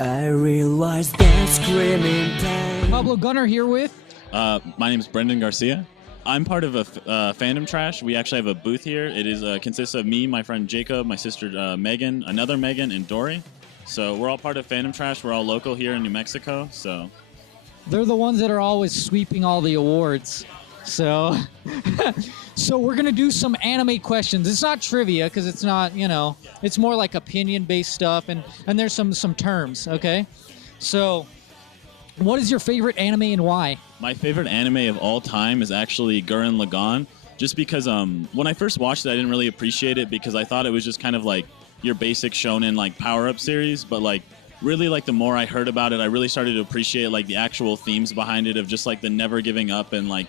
I realize that screaming pain. Pablo Gunner here with. My name is Brendan Garcia. I'm part of a Fandom Trash. We actually have a booth here. It is consists of me, my friend Jacob, my sister Megan, another Megan, and Dory. So we're all part of Fandom Trash. We're all local here in New Mexico. So They're the ones that are always sweeping all the awards. So, so we're gonna do some anime questions. It's not trivia because it's not, it's more like opinion-based stuff, and there's some terms. Okay, so what is your favorite anime and why? my favorite anime of all time is actually Gurren Lagann. Just because when I first watched it, I didn't really appreciate it because I thought it was just kind of like your basic shonen like power-up series. But like really, like the more I heard about it, I really started to appreciate like the actual themes behind it of just like the never giving up and like,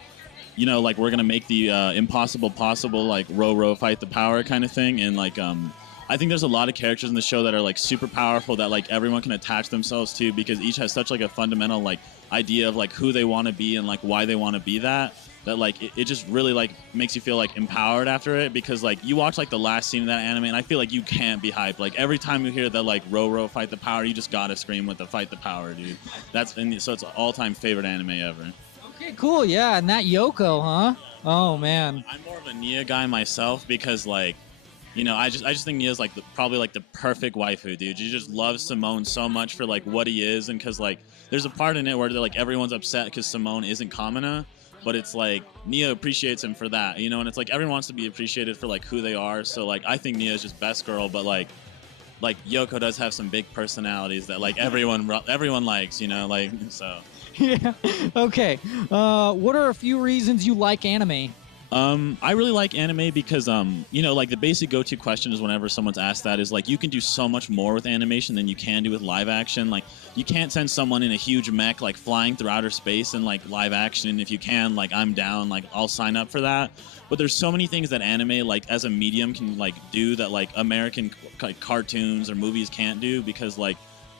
like we're gonna make the impossible possible, like row fight the power kind of thing. And like I think there's a lot of characters in the show that are like super powerful that like everyone can attach themselves to because each has such like a fundamental like idea of like who they want to be and like why they want to be that like it just really like makes you feel like empowered after it because like you watch like the last scene of that anime and I feel like you can't be hyped. Like every time you hear that like row fight the power, you just gotta scream with the fight the power, dude. So it's an all-time favorite anime ever. Okay, cool. Yeah, and that Yoko, huh? Oh man. I'm more of a Nia guy myself because like I just think Nia's like probably like the perfect waifu, dude. You just love Simone so much for like what he is, and because like there's a part in it where they're like everyone's upset because Simone isn't Kamina, but it's like Nia appreciates him for that, and it's like everyone wants to be appreciated for like who they are. So like I think Nia is just best girl, but like Yoko does have some big personalities that like everyone likes, like so. Yeah. Okay. What are a few reasons you like anime? I really like anime because, like the basic go-to question is whenever someone's asked that is like, you can do so much more with animation than you can do with live action. Like, you can't send someone in a huge mech, like flying through outer space in like live action. And if you can, like, I'm down, like, I'll sign up for that. But there's so many things that anime, like, as a medium can like do that like American like cartoons or movies can't do because like,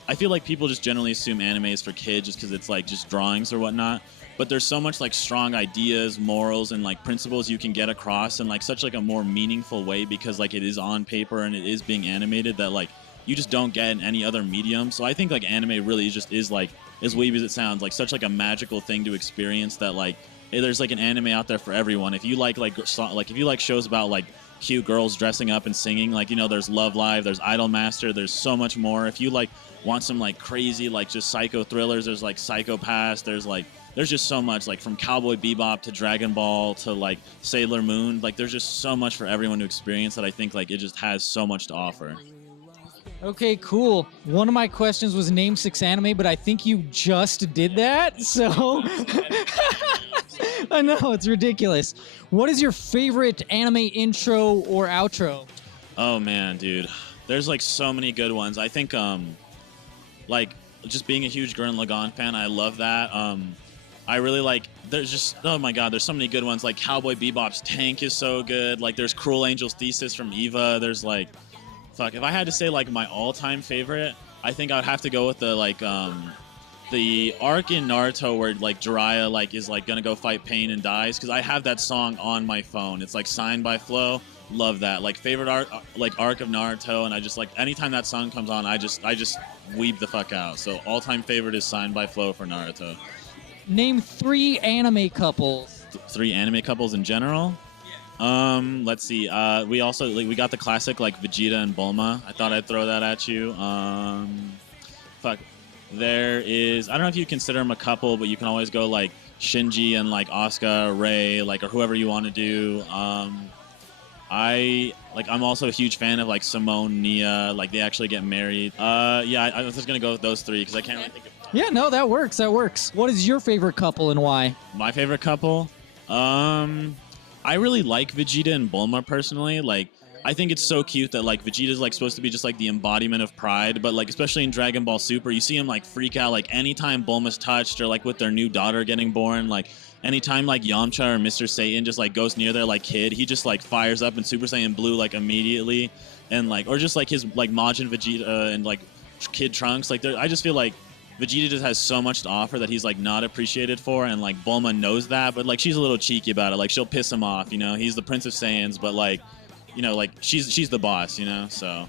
I feel like people just generally assume anime is for kids just because it's like just drawings or whatnot. But there's so much like strong ideas, morals, and like principles you can get across in like such like a more meaningful way because like it is on paper and it is being animated that like you just don't get in any other medium. So I think like anime really just is like as weird as it sounds, like such like a magical thing to experience that like there's like an anime out there for everyone. If you like if you like shows about like cute girls dressing up and singing, like there's Love Live, there's Idol Master, there's so much more. If you like want some like crazy like just psycho thrillers, there's like Psycho Pass, there's just so much, like from Cowboy Bebop to Dragon Ball to like Sailor Moon. Like there's just so much for everyone to experience that I think like it just has so much to offer. Okay, cool. One of my questions was name 6 anime, but I think you just did that. So I know it's ridiculous. What is your favorite anime intro or outro? Oh man, dude. There's like so many good ones. I think like just being a huge Gurren Lagann fan, I love that. I really like, there's just, oh my god, there's so many good ones. Like Cowboy Bebop's Tank is so good. Like there's Cruel Angel's Thesis from Eva. There's like, fuck, if I had to say like my all-time favorite, I think I would have to go with the like the arc in Naruto where like Jiraiya like is like gonna go fight Pain and dies, because I have that song on my phone. It's like Signed by Flo. Love that. Like favorite arc of Naruto, and I just like anytime that song comes on, I just weep the fuck out. So all-time favorite is Signed by Flo for Naruto. Name 3 anime couples. 3 anime couples in general. Let's see. We also we got the classic like Vegeta and Bulma. I thought I'd throw that at you. Fuck. There is, I don't know if you consider them a couple, but you can always go like Shinji and like Asuka, Rei, like, or whoever you want to do. I'm also a huge fan of like Simone, Nia, like they actually get married. Yeah, I was just gonna go with those 3 because I can't really think of. Yeah, no, that works. That works. What is your favorite couple and why? My favorite couple? I really like Vegeta and Bulma personally. Like, I think it's so cute that like Vegeta's like supposed to be just like the embodiment of pride, but like especially in Dragon Ball Super, you see him like freak out like anytime Bulma's touched or like with their new daughter getting born. Like anytime like Yamcha or Mr. Satan just like goes near their like kid, he just like fires up in Super Saiyan Blue like immediately, and like or just like his like Majin Vegeta and like Kid Trunks. Like I just feel like Vegeta just has so much to offer that he's like not appreciated for, and like Bulma knows that, but like she's a little cheeky about it. Like she'll piss him off, he's the Prince of Saiyans, but like, like she's the boss, so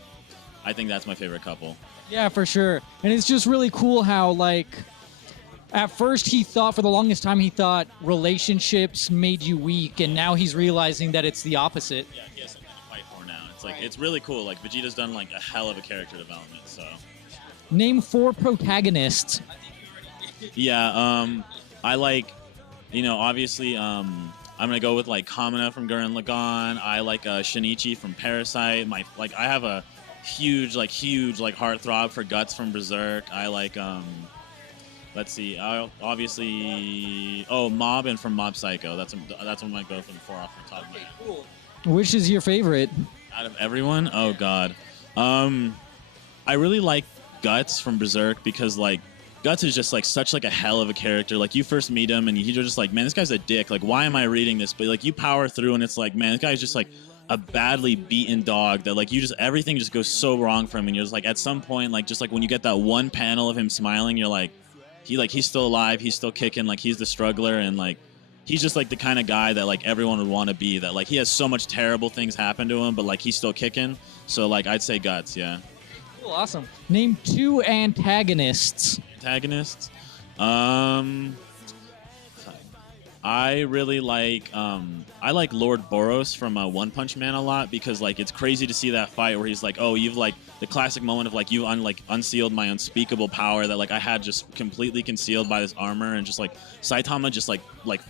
I think that's my favorite couple. Yeah, for sure. And it's just really cool how, like, at first he thought, for the longest time, he thought relationships made you weak, and now he's realizing that it's the opposite. Yeah, he has something to fight for now. It's like it's really cool. Like Vegeta's done like a hell of a character development. So Name 4 protagonists. yeah, I like, obviously, I'm gonna go with like Kamina from Gurren Lagann. I like Shinichi from Parasite. I have a huge heartthrob for Guts from Berserk. I like let's see, obviously Mob from Mob Psycho. That's what I'm gonna go for off the top of my head. Cool. Which is your favorite? Out of everyone, oh god, I really like Guts from Berserk because like Guts is just like such like a hell of a character. Like you first meet him and you're just like, man, this guy's a dick. Like why am I reading this? But like you power through and it's like, man, this guy's just like a badly beaten dog that like everything just goes so wrong for him, and you're just like at some point like just like when you get that one panel of him smiling, you're like he's still alive, he's still kicking, like he's the struggler, and like he's just like the kind of guy that like everyone would want to be, that like he has so much terrible things happen to him but like he's still kicking. So like I'd say Guts. Yeah. Cool, awesome. Name 2 antagonists. Antagonists. I really like Lord Boros from One Punch Man a lot, because like it's crazy to see that fight where he's like, oh, you've like the classic moment of like you unsealed my unspeakable power that like I had just completely concealed by this armor, and just like Saitama just like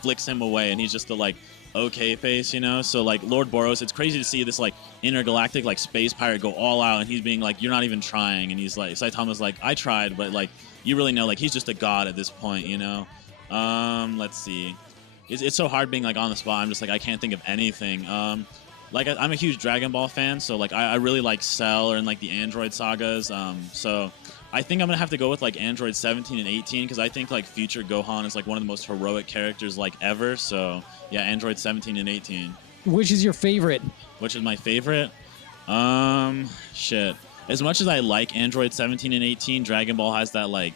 flicks him away, and he's just the like okay face, So like Lord Boros, it's crazy to see this like intergalactic like space pirate go all out, and he's being like, you're not even trying, and he's like, Saitama's like, I tried, but like you really know like he's just a god at this point, Let's see. It's so hard being like on the spot. I'm just like I can't think of anything. I'm a huge Dragon Ball fan, so like I really like Cell and like the Android sagas. So I think I'm gonna have to go with like Android 17 and 18, because I think like future Gohan is like one of the most heroic characters like ever. So yeah, Android 17 and 18. Which is your favorite? Which is my favorite? Shit. As much as I like Android 17 and 18, Dragon Ball has that like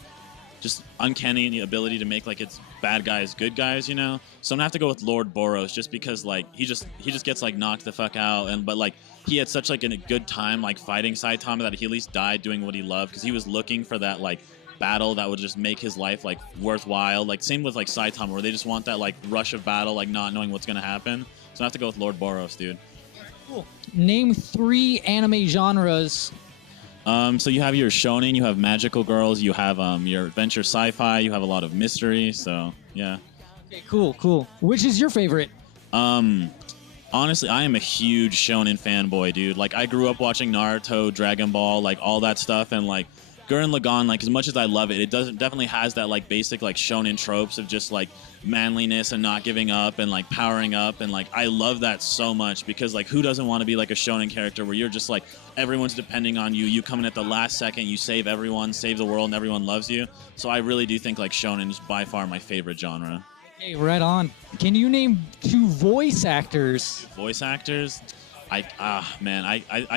just uncanny ability to make like its bad guys good guys, So I'm gonna have to go with Lord Boros, just because like he just gets like knocked the fuck out, but like he had such like a good time like fighting Saitama that he at least died doing what he loved, because he was looking for that like battle that would just make his life like worthwhile. Like same with like Saitama, where they just want that like rush of battle, like not knowing what's gonna happen. So I have to go with Lord Boros, dude. Cool. Name 3 anime genres. So you have your shonen, you have magical girls, you have your adventure sci-fi, you have a lot of mystery. So yeah. Okay, cool. Which is your favorite? Honestly, I am a huge shonen fanboy, dude. Like I grew up watching Naruto, Dragon Ball, like all that stuff, and like Gurren Lagann, like as much as I love it, definitely has that like basic like shonen tropes of just like manliness and not giving up and like powering up, and like I love that so much, because like who doesn't want to be like a shonen character where you're just like everyone's depending on you, you come in at the last second, you save everyone, save the world, and everyone loves you. So I really do think like shonen is by far my favorite genre. Okay, right on. Can you name 2 voice actors? Voice actors? I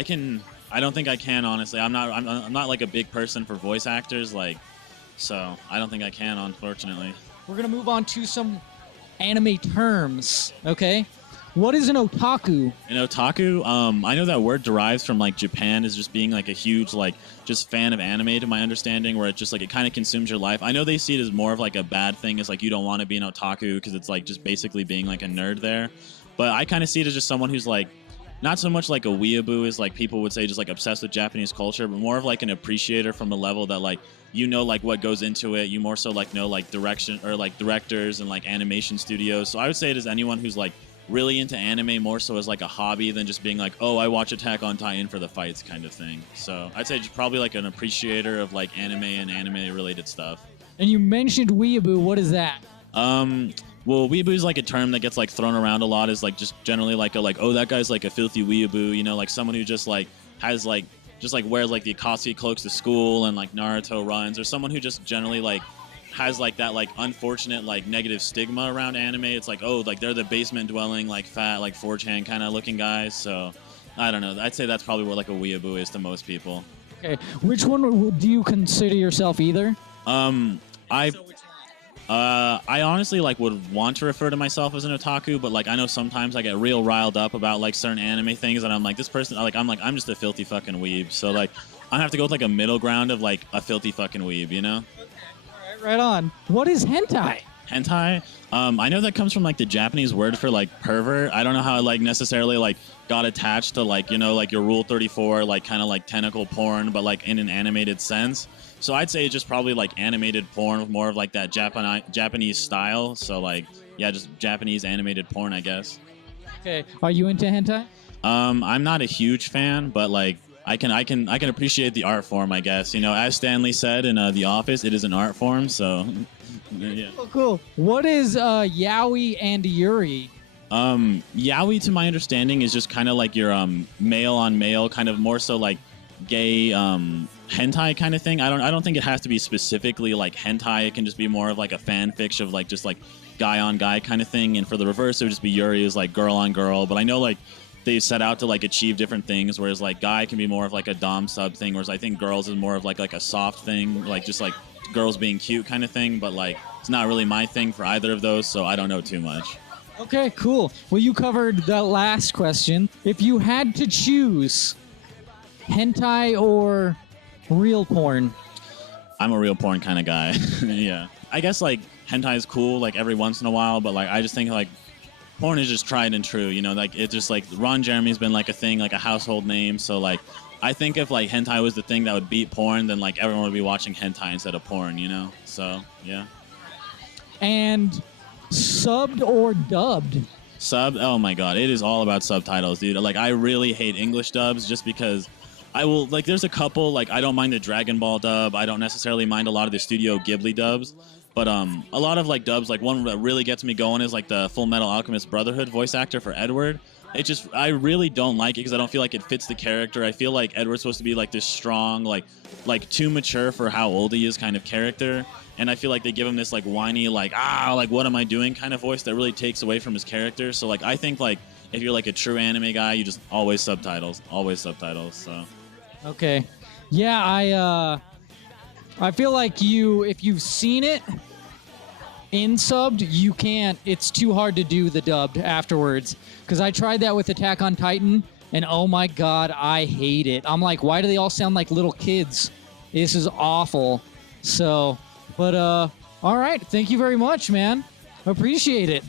can. I don't think I can, honestly. I'm not like a big person for voice actors, like, so I don't think I can, unfortunately. We're gonna move on to some anime terms. Okay, what is an otaku? An otaku, I know that word derives from like Japan, as just being like a huge like just fan of anime, to my understanding, where it just like it kind of consumes your life. I know they see it as more of like a bad thing, as like you don't want to be an otaku because it's like just basically being like a nerd there. But I kind of see it as just someone who's like not so much like a weeaboo, as like people would say, just like obsessed with Japanese culture, but more of like an appreciator from a level that like like what goes into it. You more so like know like direction, or like directors and like animation studios. So I would say it is anyone who's like really into anime more so as like a hobby than just being like, oh, I watch Attack on Titan for the fights kind of thing. So I'd say just probably like an appreciator of like anime and anime related stuff. And you mentioned weeaboo. What is that? Well, weeaboo is like a term that gets like thrown around a lot, is like just generally like oh, that guy's like a filthy weeaboo, like someone who just like has like just like wears like the Akatsuki cloaks to school and like Naruto runs, or someone who just generally like has like that like unfortunate like negative stigma around anime. It's like, oh, like they're the basement dwelling like fat like 4chan kind of looking guys. So I don't know, I'd say that's probably what like a weeaboo is to most people. Okay, which one do you consider yourself either? I honestly like would want to refer to myself as an otaku, but like I know sometimes I get real riled up about like certain anime things, and I'm like, this person, I'm just a filthy fucking weeb. So like I have to go with like a middle ground of like a filthy fucking weeb, you know? All right, right on. What is hentai? Hentai. I know that comes from like the Japanese word for like pervert. I don't know how it like necessarily like got attached to like, you know, like your Rule 34, like kind of like tentacle porn, but like in an animated sense. So I'd say it's just probably like animated porn with more of like that Japanese style. So like, yeah, just Japanese animated porn, I guess. Okay. Are you into hentai? I'm not a huge fan, but like I can appreciate the art form, I guess. You know, as Stanley said in The Office, it is an art form. So, yeah. Oh, cool. What is yaoi and yuri? Yaoi, to my understanding, is just kind of like your male on male, kind of more so like gay hentai kind of thing. I don't think it has to be specifically like hentai. It can just be more of like a fanfic of like just like guy on guy kind of thing. And for the reverse, it would just be yuri is like girl on girl. But I know like they set out to like achieve different things, whereas like guy can be more of like a dom sub thing, whereas I think girls is more of like a soft thing, like just like girls being cute kind of thing. But like it's not really my thing for either of those, so I don't know too much. Okay, cool. Well, you covered the last question. If you had to choose hentai or real porn, I'm a real porn kind of guy. Yeah, I guess like hentai is cool like every once in a while, but like I just think like porn is just tried and true, you know, like it's just like Ron Jeremy's been like a thing, like a household name. So like I think if like hentai was the thing that would beat porn, then like everyone would be watching hentai instead of porn, you know? So yeah. and subbed or dubbed? Sub, oh my god, it is all about subtitles, dude. Like I really hate English dubs just because I will like there's a couple like I don't mind the Dragon Ball dub. I don't necessarily mind a lot of the Studio Ghibli dubs. But a lot of like dubs, like one that really gets me going is like the Full Metal Alchemist Brotherhood voice actor for Edward. It just I really don't like it because I don't feel like it fits the character. I feel like Edward's supposed to be like this strong, like too mature for how old he is kind of character. And I feel like they give him this like whiny, like like what am I doing kind of voice that really takes away from his character. So like I think like if you're like a true anime guy, you just always subtitles. So Okay. Yeah, I feel like if you've seen it in subbed, you can't. It's too hard to do the dubbed afterwards. Because I tried that with Attack on Titan, and oh my god, I hate it. I'm like, why do they all sound like little kids? This is awful. So, but all right. Thank you very much, man. Appreciate it.